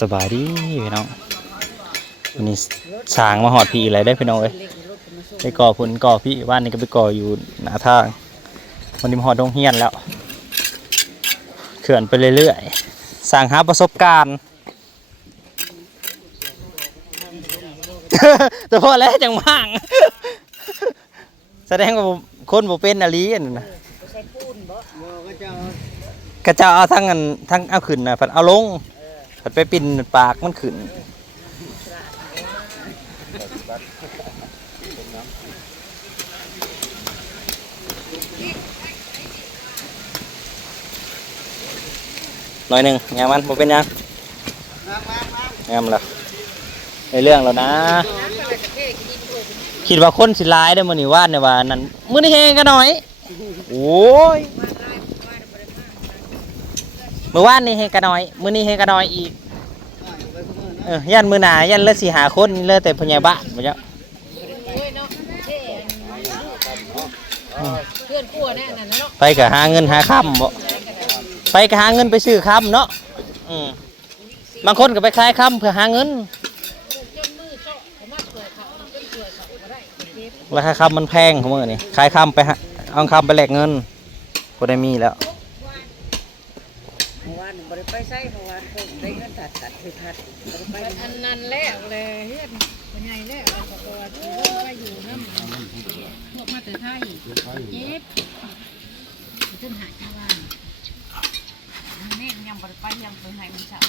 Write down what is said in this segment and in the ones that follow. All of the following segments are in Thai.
สบายดีพี่น้องวันนี้สางมาหอดพี่อะไรได้พี่น้องเอ้ยไปก่อพุ่นก่อพี่บ้านนี้ก็ไปก่ออยู่หน้าทางวันนี้มาหอดดงเฮียนแล้วเขื่อนไปเรื่อยๆสร้างหาประสบการณ์ แต่พอแล้วจังมั่งแสดงว่าคนบ่เป็นอะไรนั่นนะกระเจ้าเอาทั้งอันทั้งเอาขึ้นนะผัดเอาลงผัดไปปิ่นปากมันขึ้นหน่อยหนึ่งงามมันบ่เป็นยังงามแล้วในเรื่องแล้วนะคิดว่าคนสิร้ายได้มื้อนี้ว่านเนี่ยว่านั่นมื้อนี้เฮงกันหน่อยโอ้ยเมื่อวานนี่เฮงกันหน่อยมื้อนี้เฮงกันหน่อยอีกยันมื้อหน้ายันเลิกสิหาคนเลิกแต่พญาบ้านบ่เจ้าเพื่อนกลัวแน่นั่นเนาะไปก็หาเงินหาค่ำบ่ไปก็หาเงินไปซื้อค่ำเนาะบางคนก็ไปขายค่ำเพื่อหาเงินราคาค่ำมันแพงของมึงนี่ขายค่ำไปเอาค่ำไปแลกเงินก็ได้มีแล้วเมื่อวานบ่ได้ไปใช้เมื่อวานเพิ่นได้เงินตัดคือตัดไปอันนั้นแล้วเลยเฮ็ดบ่ใหญ่แล้วก็ว่าไปอยู่นำพวกมาแต่ไทยเจ็บจนหายว่านี่ยังบ่ได้ไปยังไปให้มันเช้า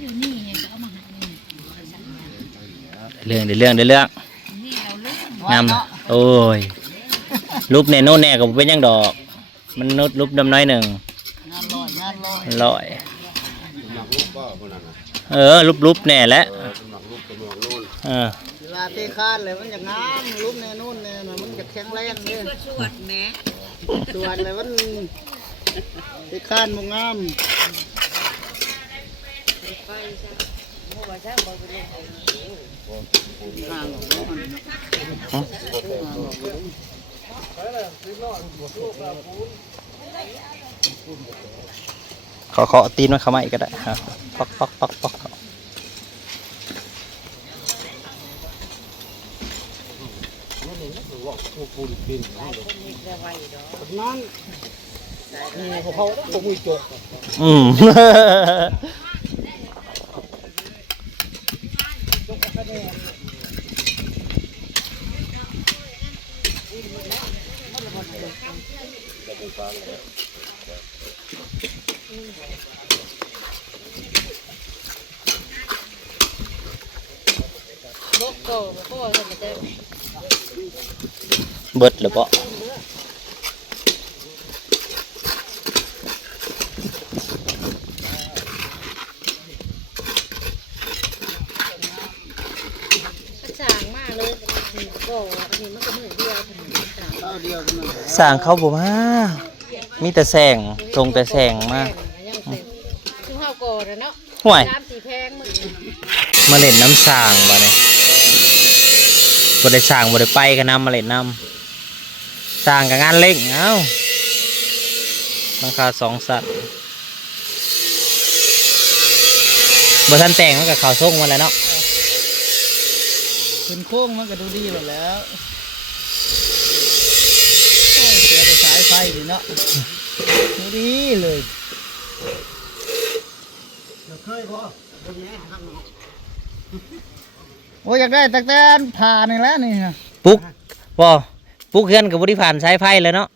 อยู่นี่จะเอามาให้เรื่องนี่งามโอ้ยรูปเนี่ยโน่นแน่ก็เป็นยังดอกมันนุดรูปดำน้อยหนึ่งลอยรูปแน่แล้วเวลาเตะคานเลยมันจะงามรูปแน่นู่นเนี่ยมันจะแข็งแรงเลยสวดแหมสวดเลยมันเตะคานมันงามขอตีนมันเข้ามาอีกก็ได้ปักนั่นเขาต้องมือจกเบิดหรือเปล่าสร้างเขาบ่มามีแต่แสงทรงแต่แสงมากห่วยมาเล่นน้ำสร้างบ่เนี่ยบ่ได้สร้างบ่ได้ไปกันนำมาเล่นน้ำสร้างกับงานเล่งเอ้าราคา2 สัตว์บ่ทันแต่งมันกับข่าวส่งมาแล้วเนาะขึ้นโค้งมันก็ดูดีหมดแล้วเสียไปสายไฟดิเนาะดูดีเลยเคยพอโอ้ยอยากได้ตะแกรงผ่านี่แล้วนี่ปุ๊กเฮือนกับบริผ่านสายไฟเลยเนาะ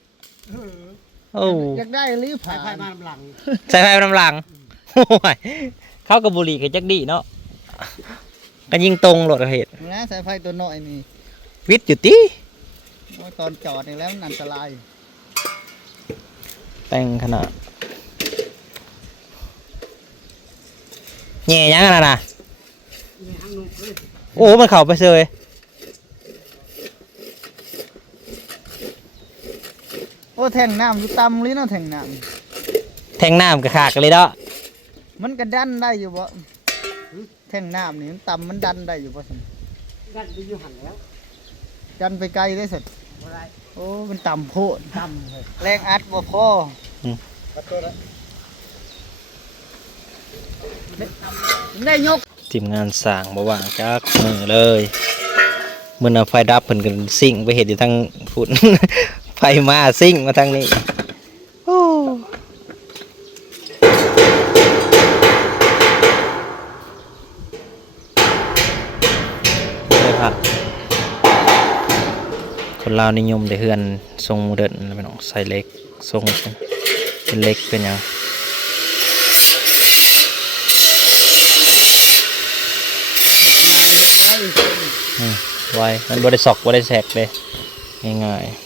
โอ้อยากได้รีบผ่าสายไฟมาลำหลังสายไฟมาลำหลังเข้ากับบุหรี่กับจักดีเนาะกันยิงตรงโหลดเหตุนะสายไฟตัวน้อยนี่วิทย์อยู่ตีตอนจอดนี่แล้วมันอันตรายแต่งขนาดแง่ยังนะโอ้มันเข่าไปเลยโอ้แทงน้ำอยู่ต่ำเลยเนาะแทงน้ำกระขากเลยเนาะมันกระดันได้อยู่บ่แทงน้ำนี่มันต่ำมันดันได้อยู่บ่สิดันไปอยู่หันแล้วดันไปไกลได้สิโอ้มันต่ำโพดแรงอัดบ่พอ ได้ยก ทีมงานสร้างบ่ว่างจักมือเลยมื้อน่ะไฟดับเพิ่นก็ซิ่งไปเฮ็ดอยู่ทางพุ่น ไฟมาซิ่งมาทางนี้โอ้เลยครับคนลาวนิยมได้เฮือนทรงโมเดิร์นพี่น้องใส่เหล็กทรงเป็นเหล็กเป็นหยังไว้มันบ่ได้ซอกบ่ได้แสกเลยง่ายๆ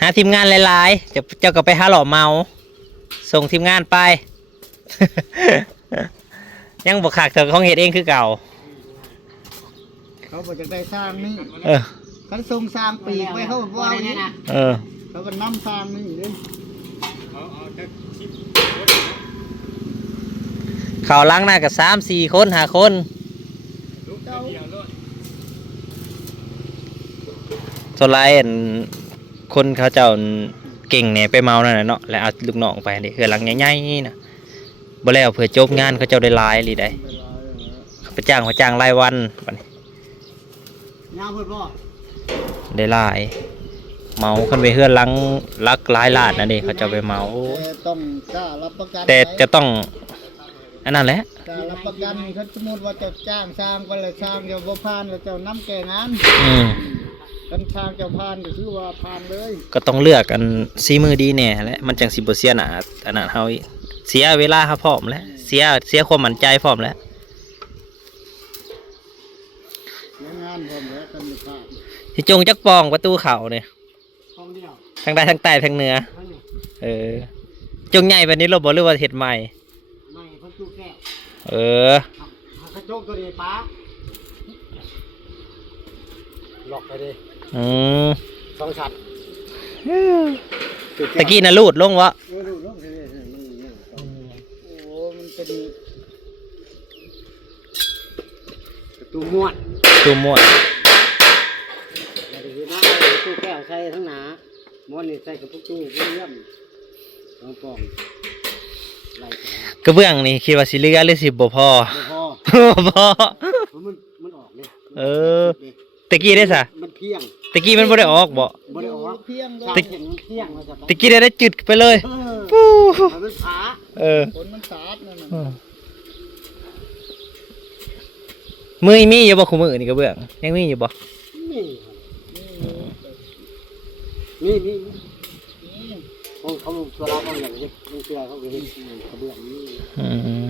หาทีมงานหลายๆเจ้าก็ไปหาหล่อเมาส่งทีมงานไป ยังบอกขากเถอะของเฮ็ดเองคือเก่า เขาบอกจะได้สร้างนี่ เออ เขาทรงสร้างปีกไว้เขาบอกว่านี่ เออ เขาก็น้ำสร้างนี่เลย ข่าวล้างหน้ากับ3-4 คน5 คนส่วนไรคนเขาเจ้าเก่งเนี่ยไปเมานั่นแหละเนาะแล้วเอาลูกน้องไปเดี๋ยวคือหลังใหญ่ๆนะบ่แล้วเผื่อจบงานเขาเจ้าได้หลายหรือใดเขาไปจ้างรายวันบัดนี้ ยาวเพิ่นบ่ ได้หลายเมาขึ้นไปเฮือนหลังลักหลายล้านนั่นเองเขาเจ้าไปเมา แต่ต้องกล้ารับประกัน แต่จะต้องอันนั้นแหละ กล้ารับประกันถ้าสมมติว่าเจะจ้างสร้างก็เลยสร้างเดี๋ยวบ่ผ่านแล้วเจ้าน้ำแก่งาน อืม กันสร้างเจ้าผ่านก็คือว่าผ่านเลย ก็ต้องเลือกกันซีมือดีแน่แหละมันจังสิบ่เสียหน้าอันนั้นเฮาอีกเสียเวลาครับพร้อมแล้วเสียความมั่นใจพร้อมแล้ว เสียงานพร้อมแล้วกันไม่ผ่าน ที่จงจักปองประตูเขาเนี่ย ห้องเดียว ทางใต้ทางใต้ทางเหนือเออจงใหญ่แบบนี้เราบ่หรือว่าเฮ็ดใหม่ ไม่เพิ่นตู้แก้ว เออ กระจกตัวนี้ป้าล็อกไปดิ อืม สองชั้น ตะกี้น่ะลูดลงวะ ดูลงสิมันเนี่ยโอ้มันเป็นประตูม้วน ตูมวด แล้วก็คือน้ำตู้แก้วใส่ทั้งหนาม้วนนี่ใส่กับประตูเยี่ยมสองปองไล่ไป กระเบื้องนี่คิดว่าสิเหลือหรือสิบ่พอ ไม่พอ บ่พอ มันออกเลย เออตะกี้ได้ซะ มันเพียง ตะกี้มันบ่ได้ออกบ่ บ่ได้ออกเพียง ตะ มันเพียงมาจาก ตะกี้ได้จุดไปเลย เอ ปู้ มันผา เออ ฝนมันสาดนั่นน่ะ มือมีอยู่บ่คู่มือนี่กระเบื้องยังมีอยู่บ่ นี่นี่เขาตัวเราเขาอย่างนี้มันเชื่อเขาเลยกระเบื้องนี่ อืม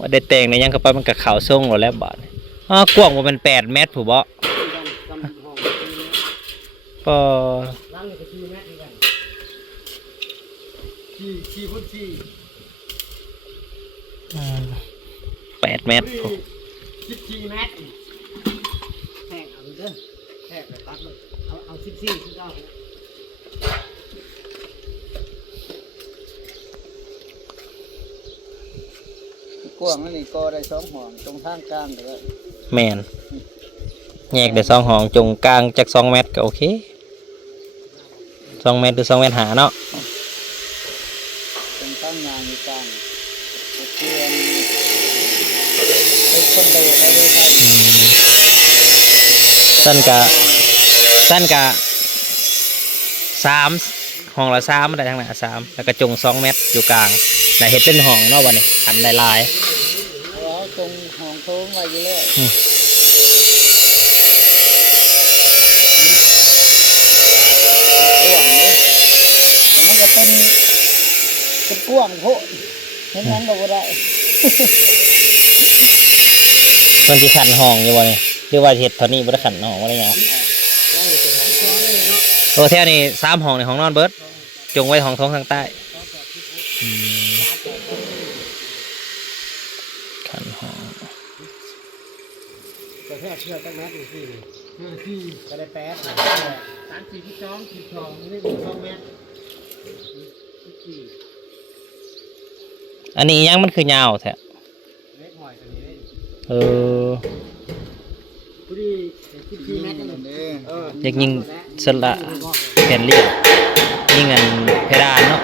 ว่าได้แต่งในยังเข้าไปมันก็ขาวส่งแล้วบาดนี้กว้างบ่มัน8 เมตรผู้บ่ จำห้อง ก็ ล้างก็4 เมตรเหมือนกัน4 ฟุต 8 เมตรผู้ 14 เมตรแทกเอาเด้อแทกไปตัดเลยเอา14คือเอากว้างนี่ก็ได้2ห้องตรงทางกลางก็ได้ แม่นแยกได้2ห้องจงกลางจาก2 เมตรก็โอเค2 เมตรหรือ2 เมตรหาเนาะ ตรงทางงานอยู่กลางเพื่อนเป็นคนโดดไปเลยครับ สั้นกะ3 ห้องละ3ได้ทางหน้า3แล้วก็จง2 เมตรอยู่กลางน่ะเฮ็ดเป็นห้องเนาะบัดนี้อันได้หลาย เราตรงห้องโถงไว้อยู่แล้วกว้างเลยแต่มันก็เป็นกว้างโพดเห็นนั้นก็บ่ได้ มันสิขันห้องอยู่บ่นี่หรือว่าเฮ็ดเท่านี้บ่ได้ขันห้องบ่ได้หยังโอ้แถวนี้3 ห้องในห้องนอนเบิดจงไว้ห้องโถงทางใต้ขันห้อง แต่แค่เชื่อตั้งนัดอยู่ที่ ที่ก็ได้8 3 4 12นี่2 เมตร อันนี้ยังมันคือยาวแท้ เล็กหอยตัวนี้ได้ เออ พอดี14 เมตรนั่นเอง อยากยิงสละแผ่นเรียบยิงอันเพดานเนาะ